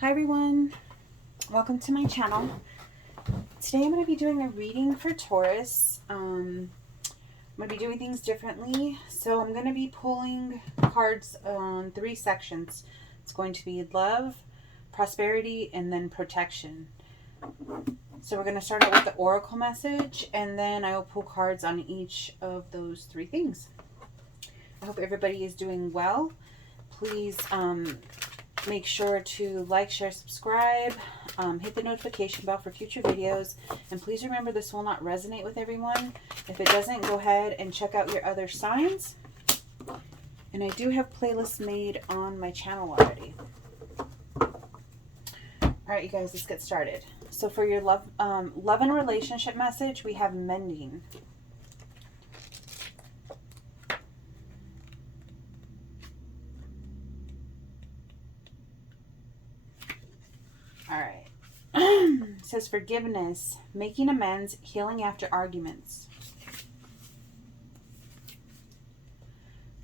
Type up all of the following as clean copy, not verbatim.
Hi everyone, welcome to my channel. Today I'm going to be doing a reading for Taurus. I'm going to be doing things differently. So I'm going to be pulling cards on 3 sections. It's going to be love, prosperity, and then protection. So we're going to start out with the oracle message, and then I will pull cards on each of those 3 things. I hope everybody is doing well. Please make sure to like, share, subscribe, hit the notification bell for future videos, and please remember this will not resonate with everyone. If it doesn't, go ahead and check out your other signs. And I do have playlists made on my channel already. Alright, you guys, let's get started. So for your love and relationship message, we have mending. All right. It says forgiveness, making amends, healing after arguments.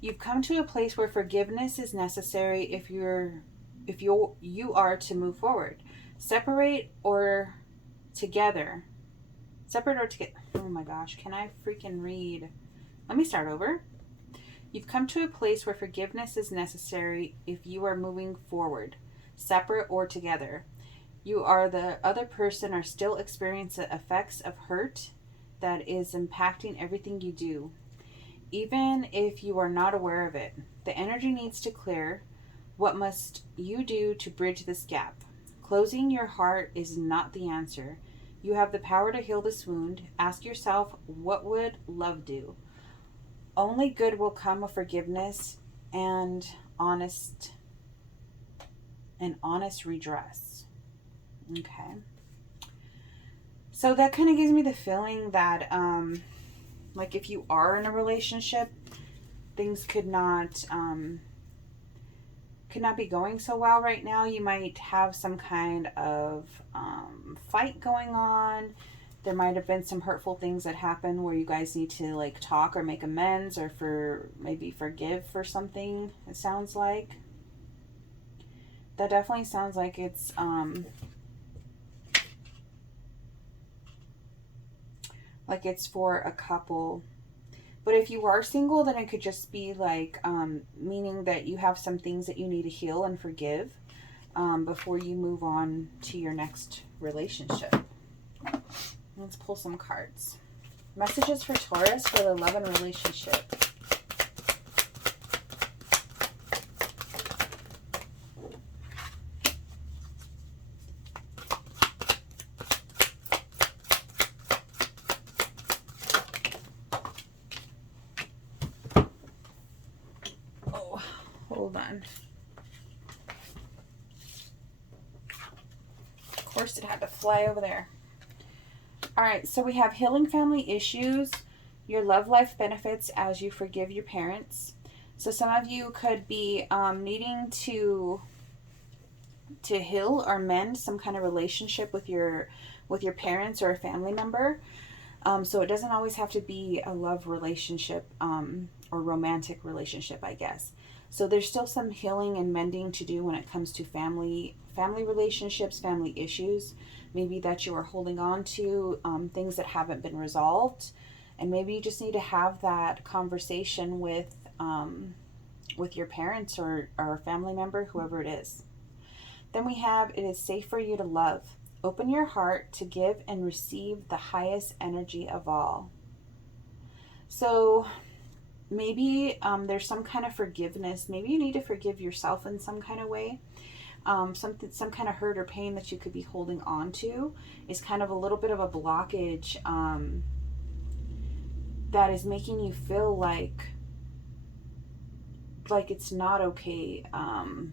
You've come to a place where forgiveness is necessary if you are to move forward. Separate or together. Separate or together. Oh my gosh, can I freaking read? Let me start over. You've come to a place where forgiveness is necessary if you are moving forward. Separate or together. You or the other person are still experiencing the effects of hurt that is impacting everything you do, even if you are not aware of it. The energy needs to clear. What must you do to bridge this gap? Closing your heart is not the answer. You have the power to heal this wound. Ask yourself, what would love do? Only good will come of forgiveness and honest redress. Okay. So that kind of gives me the feeling that, like if you are in a relationship, things could not be going so well right now. You might have some kind of fight going on. There might have been some hurtful things that happened where you guys need to like talk or make amends or maybe forgive for something. It sounds like that definitely sounds like it's like it's for a couple. But if you are single, then it could just be like meaning that you have some things that you need to heal and forgive before you move on to your next relationship. Let's pull some cards. Messages for Taurus for the love and relationship. Hold on. Of course it had to fly over there. All right, so we have healing family issues, your love life benefits as you forgive your parents. So some of you could be needing to heal or mend some kind of relationship with your parents or a family member. So it doesn't always have to be a love relationship or romantic relationship, I guess. So there's still some healing and mending to do when it comes to family relationships, family issues. Maybe that you are holding on to things that haven't been resolved, and maybe you just need to have that conversation with your parents or a family member, whoever it is. Then we have, it is safe for you to love. Open your heart to give and receive the highest energy of all. So maybe there's some kind of forgiveness. Maybe you need to forgive yourself in some kind of way. Some kind of hurt or pain that you could be holding on to is kind of a little bit of a blockage that is making you feel like it's not okay.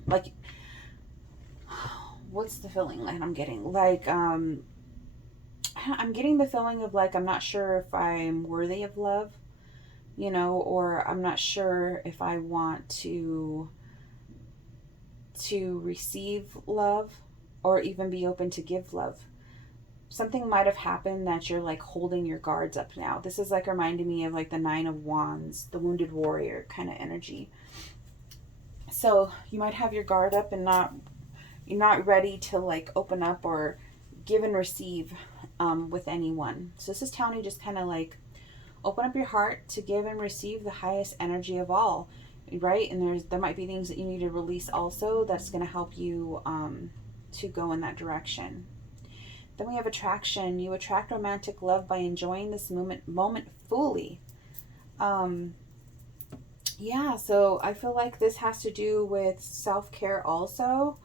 Like, what's the feeling that I'm getting? Like, I'm getting the feeling of like, I'm not sure if I'm worthy of love, you know, or I'm not sure if I want to receive love or even be open to give love. Something might have happened that you're like holding your guards up now. This is like reminding me of like the 9 of Wands, the wounded warrior kind of energy. So you might have your guard up and not You're not ready to like open up or give and receive with anyone. So this is telling you just kind of like open up your heart to give and receive the highest energy of all, right? And there might be things that you need to release also that's going to help you to go in that direction. Then we have attraction. You attract romantic love by enjoying this moment fully. Yeah, so I feel like this has to do with self-care also.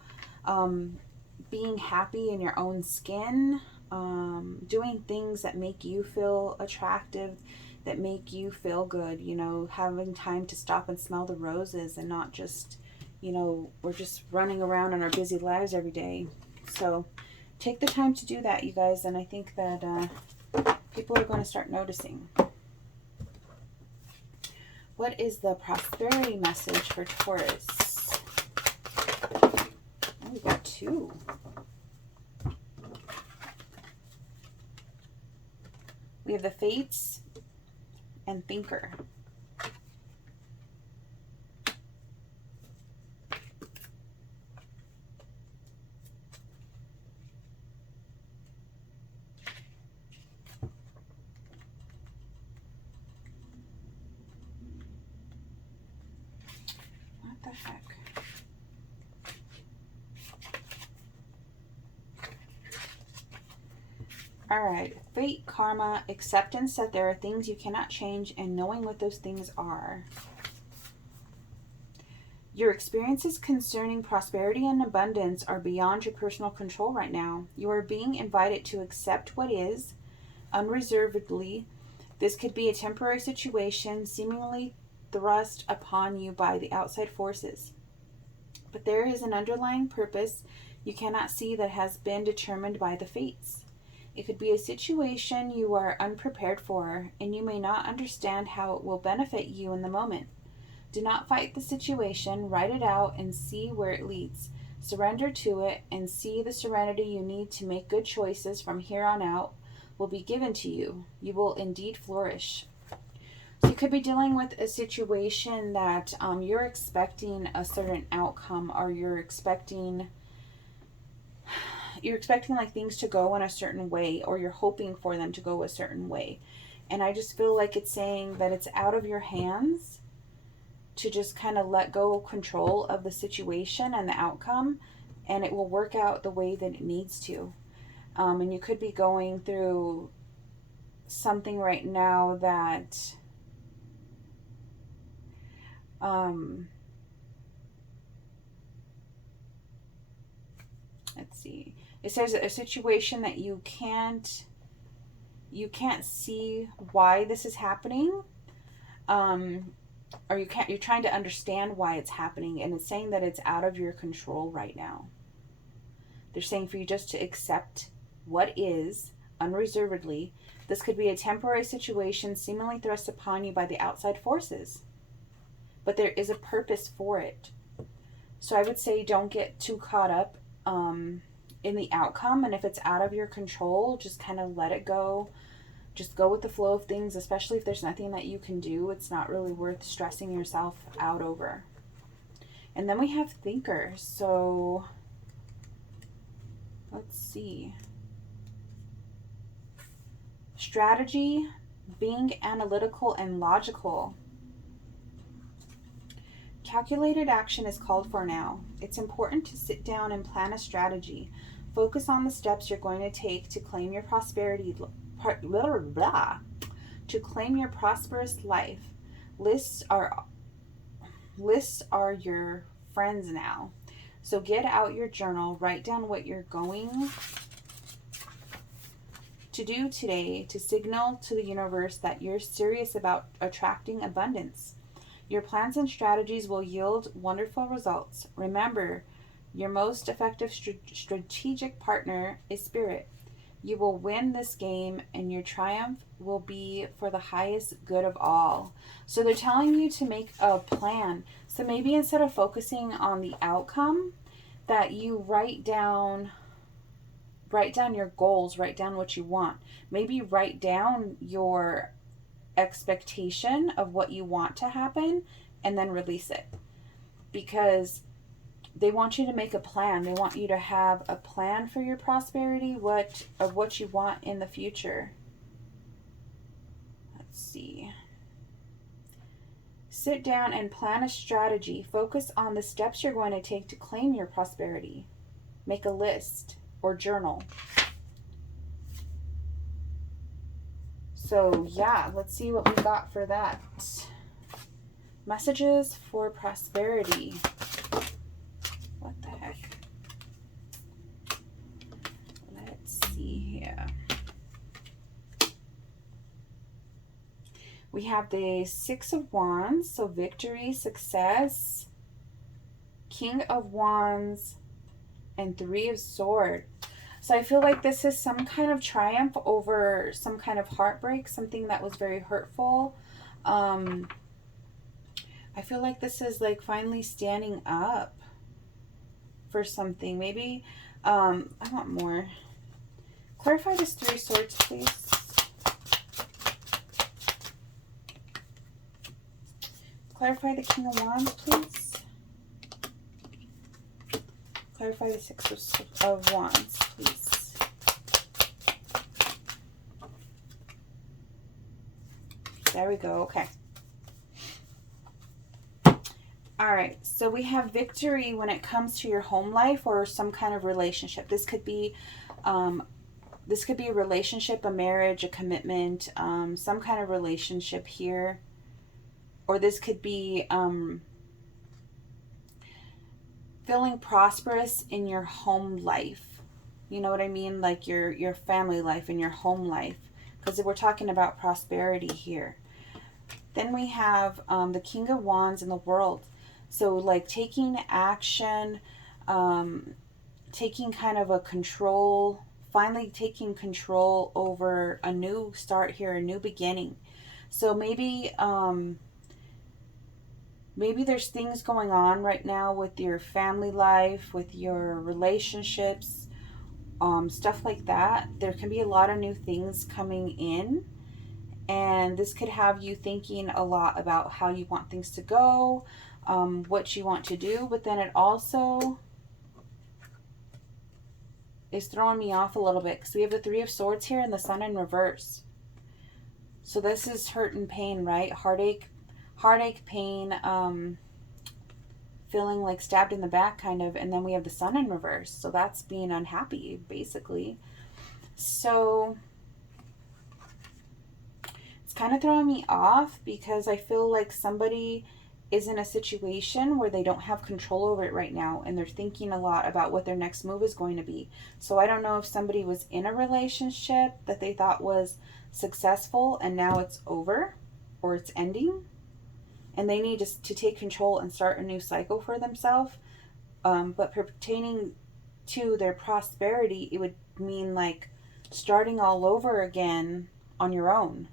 Being happy in your own skin, doing things that make you feel attractive, that make you feel good, you know, having time to stop and smell the roses and not just, you know, we're just running around in our busy lives every day. So take the time to do that, you guys, and I think that people are going to start noticing. What is the prosperity message for Taurus? Oh, we got 2. We have the Fates and Thinker. What the heck? All right, fate, karma, acceptance that there are things you cannot change, and knowing what those things are. Your experiences concerning prosperity and abundance are beyond your personal control right now. You are being invited to accept what is unreservedly. This could be a temporary situation seemingly thrust upon you by the outside forces. But there is an underlying purpose you cannot see that has been determined by the fates. It could be a situation you are unprepared for, and you may not understand how it will benefit you in the moment. Do not fight the situation, write it out and see where it leads. Surrender to it and see the serenity you need to make good choices from here on out will be given to you. You will indeed flourish. So you could be dealing with a situation that you're expecting a certain outcome, or you're expecting like things to go in a certain way, or you're hoping for them to go a certain way. And I just feel like it's saying that it's out of your hands to just kind of let go of control of the situation and the outcome, and it will work out the way that it needs to. And you could be going through something right now that let's see. It says a situation that you can't see why this is happening, or you're trying to understand why it's happening, and it's saying that it's out of your control right now. They're saying for you just to accept what is unreservedly. This could be a temporary situation seemingly thrust upon you by the outside forces, but there is a purpose for it. So I would say don't get too caught up in the outcome, and if it's out of your control, just kind of let it go. Just go with the flow of things, especially if there's nothing that you can do. It's not really worth stressing yourself out over. And then we have Thinker. So let's see. Strategy, being analytical and logical. Calculated action is called for now. It's important to sit down and plan a strategy. Focus on the steps you're going to take to claim your prosperity, to claim your prosperous life. Lists are your friends now. So get out your journal, write down what you're going to do today to signal to the universe that you're serious about attracting abundance. Your plans and strategies will yield wonderful results. Remember, your most effective strategic partner is Spirit. You will win this game, and your triumph will be for the highest good of all. So they're telling you to make a plan. So maybe instead of focusing on the outcome, that you write down your goals, write down what you want. Maybe write down your expectation of what you want to happen and then release it. Because they want you to make a plan. They want you to have a plan for your prosperity, of what you want in the future. Let's see. Sit down and plan a strategy. Focus on the steps you're going to take to claim your prosperity. Make a list or journal. So yeah, let's see what we got for that. Messages for prosperity. What the heck? Let's see here. We have the Six of Wands, so victory, success, King of Wands, and Three of Swords. So I feel like this is some kind of triumph over some kind of heartbreak, something that was very hurtful. I feel like this is like finally standing up for something. Maybe, I want more. Clarify this Three of Swords, please. Clarify the King of Wands, please. Clarify the Six of Wands, please. There we go. Okay. All right. So we have victory when it comes to your home life or some kind of relationship. This could be a relationship, a marriage, a commitment, some kind of relationship here. Or this could be feeling prosperous in your home life. You know what I mean? Like your family life and your home life. Because we're talking about prosperity here. Then we have the King of Wands in the World. So like taking action, taking kind of a control, finally taking control over a new start here, a new beginning. So maybe maybe there's things going on right now with your family life, with your relationships, stuff like that. There can be a lot of new things coming in. And this could have you thinking a lot about how you want things to go, what you want to do. But then it also is throwing me off a little bit because we have the Three of Swords here and the Sun in reverse. So this is hurt and pain, right? Heartache, pain, feeling like stabbed in the back kind of. And then we have the Sun in reverse. So that's being unhappy, basically. So it's kind of throwing me off because I feel like somebody is in a situation where they don't have control over it right now, and they're thinking a lot about what their next move is going to be. So I don't know if somebody was in a relationship that they thought was successful and now it's over or it's ending, and they need to take control and start a new cycle for themselves. But pertaining to their prosperity, it would mean like starting all over again on your own.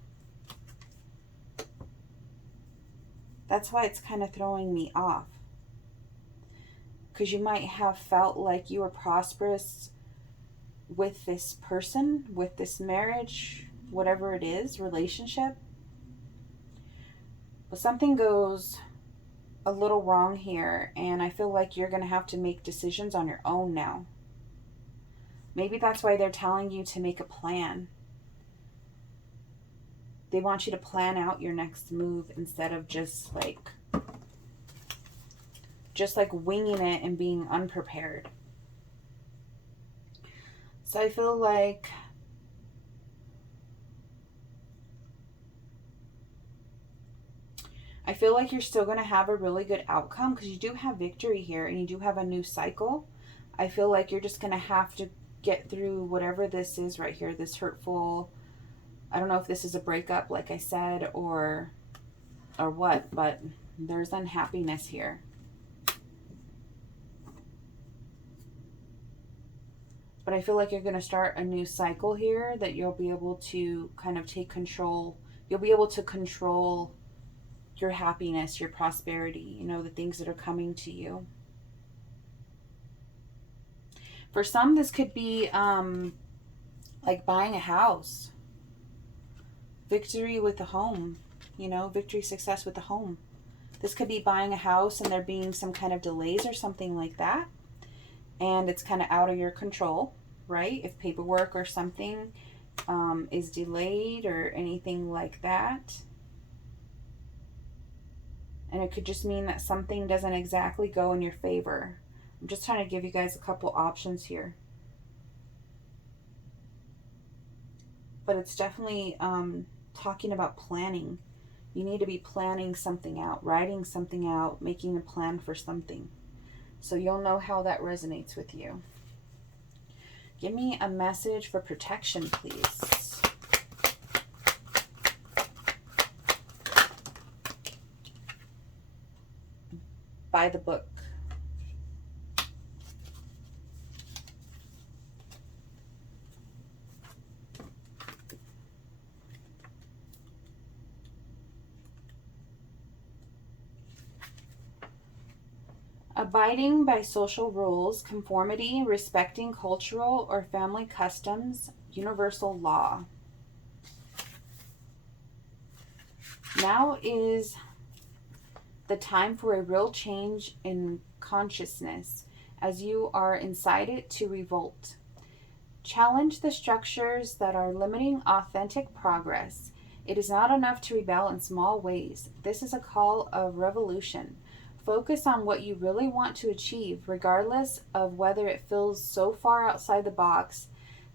That's why it's kind of throwing me off. Because you might have felt like you were prosperous with this person, with this marriage, whatever it is, relationship. But something goes a little wrong here, and I feel like you're going to have to make decisions on your own now. Maybe that's why they're telling you to make a plan. They want you to plan out your next move instead of just like winging it and being unprepared. So I feel like you're still going to have a really good outcome because you do have victory here and you do have a new cycle. I feel like you're just going to have to get through whatever this is right here, this hurtful, I don't know if this is a breakup, like I said, or what, but there's unhappiness here. But I feel like you're going to start a new cycle here that you'll be able to kind of take control. You'll be able to control your happiness, your prosperity, you know, the things that are coming to you. For some, this could be like buying a house. Victory with the home, you know, victory, success with the home. This could be buying a house and there being some kind of delays or something like that. And it's kind of out of your control, right? If paperwork or something is delayed or anything like that. And it could just mean that something doesn't exactly go in your favor. I'm just trying to give you guys a couple options here. But it's definitely talking about planning. You need to be planning something out, writing something out, making a plan for something. So you'll know how that resonates with you. Give me a message for protection, please. By the book. Abiding by social rules, conformity, respecting cultural or family customs, universal law. Now is the time for a real change in consciousness as you are incited to revolt. Challenge the structures that are limiting authentic progress. It is not enough to rebel in small ways. This is a call of revolution. Focus on what you really want to achieve, regardless of whether it feels so far outside the box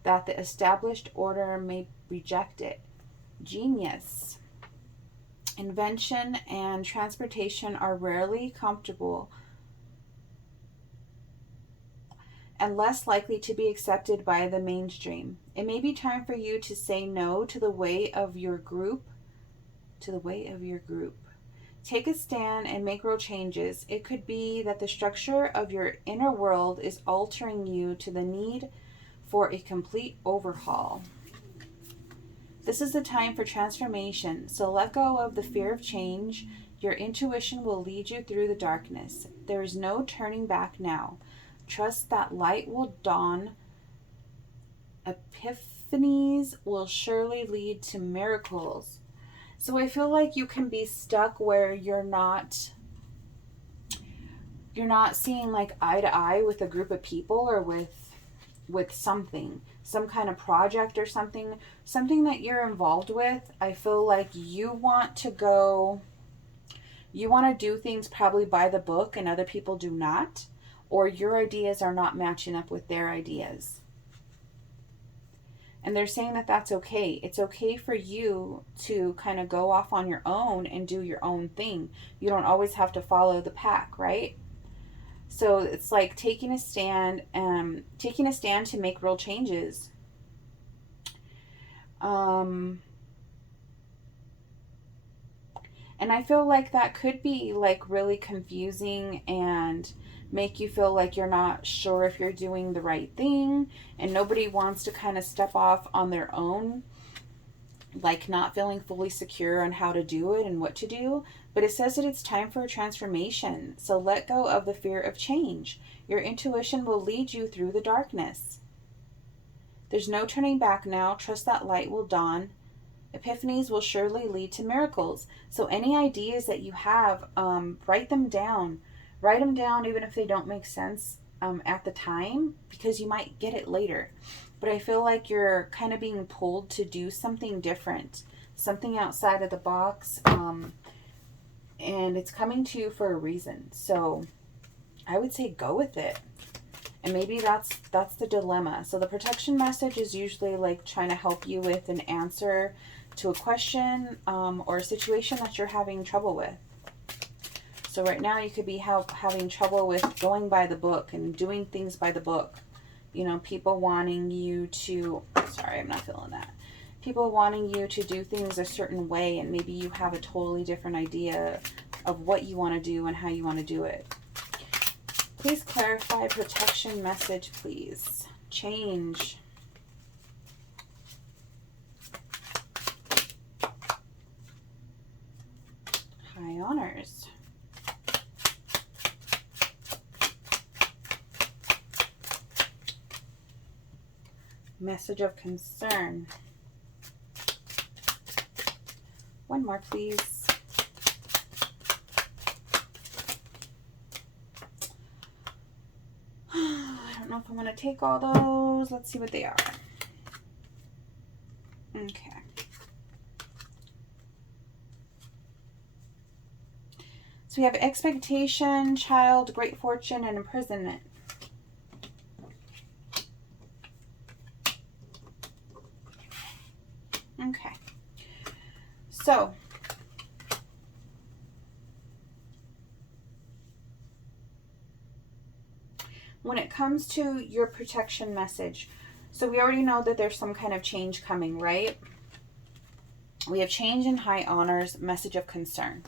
that the established order may reject it. Genius. Invention and transportation are rarely comfortable and less likely to be accepted by the mainstream. It may be time for you to say no to the way of your group. Take a stand and make real changes. It could be that the structure of your inner world is altering you to the need for a complete overhaul. This is the time for transformation, so let go of the fear of change. Your intuition will lead you through the darkness. There is no turning back now. Trust that light will dawn. Epiphanies will surely lead to miracles. So I feel like you can be stuck where you're not seeing like eye to eye with a group of people or with something, some kind of project or something that you're involved with. I feel like you want to do things probably by the book and other people do not, or your ideas are not matching up with their ideas. And they're saying that that's okay. It's okay for you to kind of go off on your own and do your own thing. You don't always have to follow the pack, right? So it's like taking a stand to make real changes. And I feel like that could be like really confusing and make you feel like you're not sure if you're doing the right thing, and nobody wants to kind of step off on their own, like not feeling fully secure on how to do it and what to do. But it says that it's time for a transformation. So let go of the fear of change. Your intuition will lead you through the darkness. There's no turning back now. Trust that light will dawn. Epiphanies will surely lead to miracles. So any ideas that you have, write them down. Write them down even if they don't make sense at the time, because you might get it later. But I feel like you're kind of being pulled to do something different, something outside of the box, and it's coming to you for a reason. So I would say go with it. And maybe that's the dilemma. So the protection message is usually like trying to help you with an answer to a question or a situation that you're having trouble with. So right now you could be having trouble with going by the book and doing things by the book. You know, people wanting you to, sorry, I'm not feeling that. People wanting you to do things a certain way, and maybe you have a totally different idea of what you want to do and how you want to do it. Please clarify protection message, please. Change. High honors. Message of concern. One more, please. know if I want to take all those. Let's see what they are. Okay. So we have expectation, child, great fortune, and imprisonment. Okay. So when it comes to your protection message, so we already know that there's some kind of change coming, right? We have change in high honors, message of concern.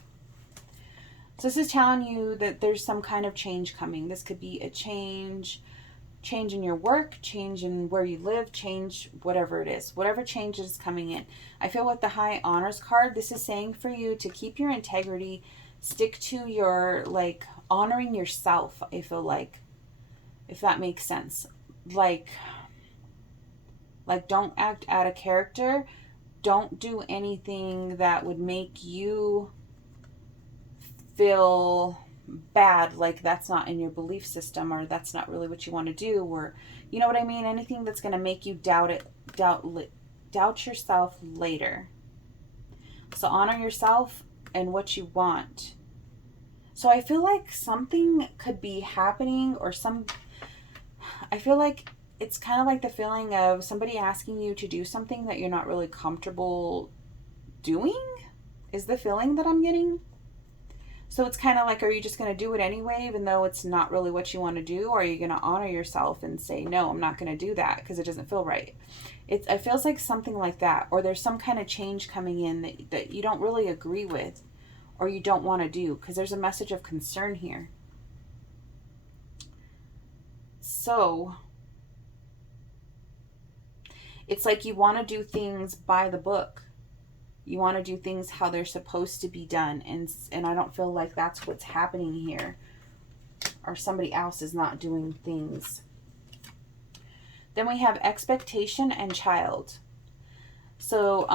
So this is telling you that there's some kind of change coming. This could be a change in your work, change in where you live, change whatever it is. Whatever change is coming in. I feel with the high honors card, this is saying for you to keep your integrity, stick to your, like, honoring yourself, I feel like, if that makes sense. Like don't act out of character. Don't do anything that would make you feel bad, like that's not in your belief system, or that's not really what you want to do, or you know what I mean? Anything that's going to make you doubt yourself later. So honor yourself and what you want. So I feel like something could be happening, or I feel like it's kind of like the feeling of somebody asking you to do something that you're not really comfortable doing, is the feeling that I'm getting. So it's kind of like, are you just going to do it anyway, even though it's not really what you want to do? Or are you going to honor yourself and say, no, I'm not going to do that because it doesn't feel right? It feels like something like that. Or there's some kind of change coming in that you don't really agree with, or you don't want to do, because there's a message of concern here. So it's like you want to do things by the book. You want to do things how they're supposed to be done. And I don't feel like that's what's happening here. Or somebody else is not doing things. Then we have expectation and child. So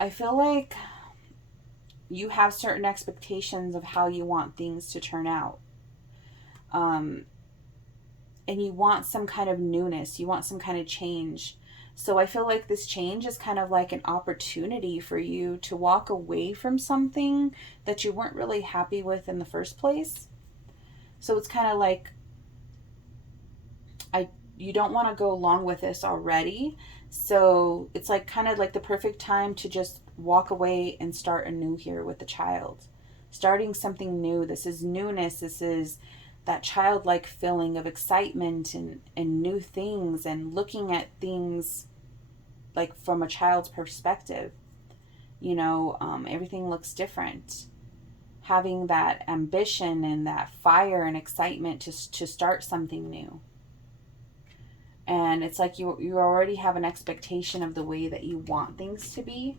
I feel like you have certain expectations of how you want things to turn out. And you want some kind of newness. You want some kind of change. So I feel like this change is kind of like an opportunity for you to walk away from something that you weren't really happy with in the first place. So it's kind of like you don't want to go along with this already. So it's like kind of like the perfect time to just walk away and start anew here with the child. Starting something new. This is newness. This is that childlike feeling of excitement and new things, and looking at things like from a child's perspective. You know, everything looks different. Having that ambition and that fire and excitement to start something new. And it's like you already have an expectation of the way that you want things to be.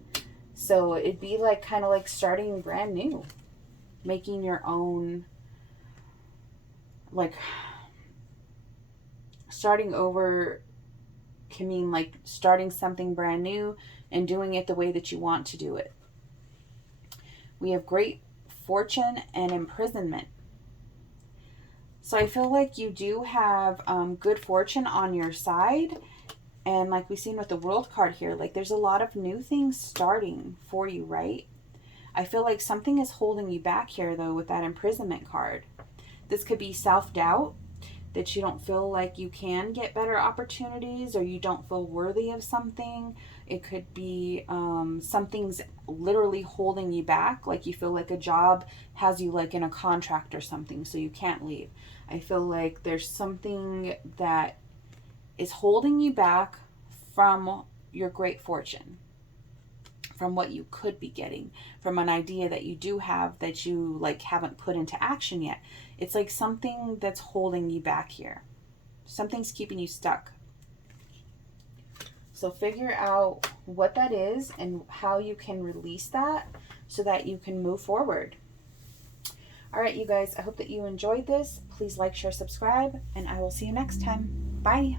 So it'd be like kind of like starting brand new. Making your own, like, starting over can mean like starting something brand new and doing it the way that you want to do it. We have great fortune and imprisonment. So I feel like you do have good fortune on your side. And like we've seen with the World card here, like there's a lot of new things starting for you, right? I feel like something is holding you back here, though, with that imprisonment card. This could be self-doubt, that you don't feel like you can get better opportunities, or you don't feel worthy of something. It could be something's literally holding you back, like you feel like a job has you like in a contract or something, so you can't leave. I feel like there's something that is holding you back from your great fortune, from what you could be getting, from an idea that you do have that you like haven't put into action yet. It's like something that's holding you back here. Something's keeping you stuck. So figure out what that is and how you can release that so that you can move forward. All right, you guys, I hope that you enjoyed this. Please like, share, subscribe, and I will see you next time. Bye.